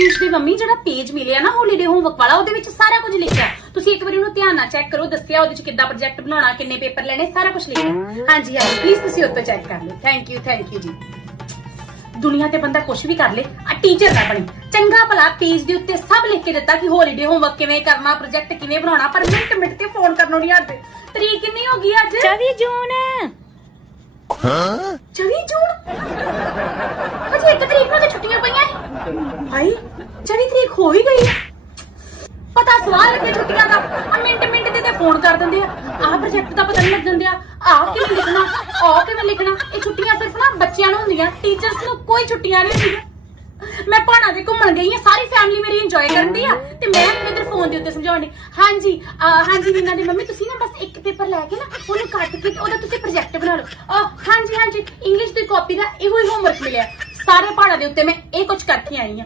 ਸਤੀਸ਼ ਦੀ ਮੰਮੀ ਜਿਹੜਾ ਪੇਜ ਮਿਲਿਆ ਨਾ ਹੌਲੀਡੇ ਹੋਮਵਰਕ ਵਾਲਾ ਉਹਦੇ ਵਿੱਚ ਸਾਰਾ ਕੁਝ ਲਿਖਿਆ। ਤੁਸੀਂ ਇੱਕ ਵਾਰੀ ਉਹਨੂੰ ਧਿਆਨ ਨਾਲ ਚੈੱਕ ਕਰੋ ਦੱਸਿਆ ਉਹਦੇ ਵਿੱਚ ਕਿੱਦਾਂ ਪ੍ਰੋਜੈਕਟ ਬਣਾਉਣਾ ਕਿੰਨੇ ਪੇਪਰ ਲੈਣੇ ਸਾਰਾ ਕੁਝ ਲਿਖਿਆ। ਹਾਂਜੀ ਹਾਂਜੀ ਪਲੀਜ਼ ਤੁਸੀਂ ਉੱਤੇ ਚੈੱਕ ਕਰ ਲਓ। ਥੈਂਕ ਯੂ ਥੈਂਕ ਯੂ ਜੀ। ਦੁਨੀਆ ਤੇ ਬੰਦਾ ਕੁਝ ਵੀ ਕਰ ਲੇ ਆ ਟੀਚਰ ਨਾ ਬਣੇ। ਚੰਗਾ ਭਲਾ ਪੇਜ ਦੇ ਉੱਤੇ ਸਭ ਲਿਖ ਕੇ ਦਿੱਤਾ ਕਿ ਹੌਲੀਡੇ ਹੋਮਵਰਕ ਕਿਵੇਂ ਕਰਨਾ ਪ੍ਰੋਜੈਕਟ ਕਿਵੇਂ ਬਣਾਉਣਾ ਪਰ ਮਿੰਟ ਮਿੰਟ ਤੇ ਫੋਨ ਕਰਨੋਂ ਨਹੀਂ ਹੱਦ ਤਰੀਕ ਕਿੰਨੀ ਹੋ ਗਈ ਅੱਜ? 24 ਜੂਨ। 24 ਜੂਨ? ਅਜੇ ਇੱਕ ਤਰੀਕ ਨੂੰ ਤਾਂ ਛੁੱਟੀਆਂ ਪਈਆਂ ਸੀ। ਭਾਈ 24 ਤਰੀਕ ਹੋ ਹੀ ਗਈ ਹੈ ਪਤਾ ਸਵਾਲ ਲੱਗੇ ਛੁੱਟੀਆਂ ਦਾ। ਆ ਮਿੰਟ ਮਿੰਟ ਤੇ ਤੇ ਫੋਨ ਕਰ ਦਿੰਦੇ ਆ। ਆਹ ਪ੍ਰੋਜੈਕਟ ਦਾ ਪਤਾ ਨਹੀਂ ਲੱਗਣ ਦਿਆ ਆਹ ਕਿਵੇਂ ਲਿਖਣਾ? ਆਹ ਕਿਵੇਂ ਲਿਖਣਾ? ਇਹ ਛੁੱਟੀਆਂ ਸਿਰਫ ਨਾ ਬੱਚਿਆਂ ਨੂੰ ਹੁੰਦੀਆਂ। ਟੀਚਰਸ ਨੂੰ ਕੋਈ ਛੁੱਟੀਆਂ ਨਹੀਂ ਹੁੰਦੀਆਂ। ਮੈਂ ਪਹਾੜਾਂ ਦੇ ਘੁੰਮਣ ਗਈ ਆ ਸਾਰੀ ਫੈਮਿਲੀ ਮੇਰੀ ਇੰਜੋਏ ਕਰਨ ਦੀ ਆ। ਤੇ ਮੈਂ ਇਧਰ ਫੋਨ ਦੇ ਉੱਤੇ ਸਮਝਾਉਣੀ ਹਾਂਜੀ ਅਹ ਹਾਂਜੀ ਨੀਨਾ ਦੀ ਮੰਮੀ, ਤੁਸੀਂ ਨਾ ਬਸ ਇੱਕ ਪੇਪਰ ਲੈ ਕੇ ਨਾ ਉਹਨੂੰ ਕੱਟ ਕੇ ਤੇ ਉਹਦਾ ਤੁਸੀਂ ਪ੍ਰੋਜੈਕਟ ਬਣਾ ਲਓ। ਅਹ ਹਾਂਜੀ ਹਾਂਜੀ। ਇੰਗਲਿਸ਼ ਦੀ ਕਾਪੀ ਦਾ ਇਹੋ ਹੀ ਹੋਮਵਰਕ ਮਿਲਿਆ। ਸਾਰੇ ਪਹਾੜਾਂ ਦੇ ਉੱਤੇ ਮੈਂ ਇਹ ਕੁਝ ਕਰਕੇ ਆਈ ਆ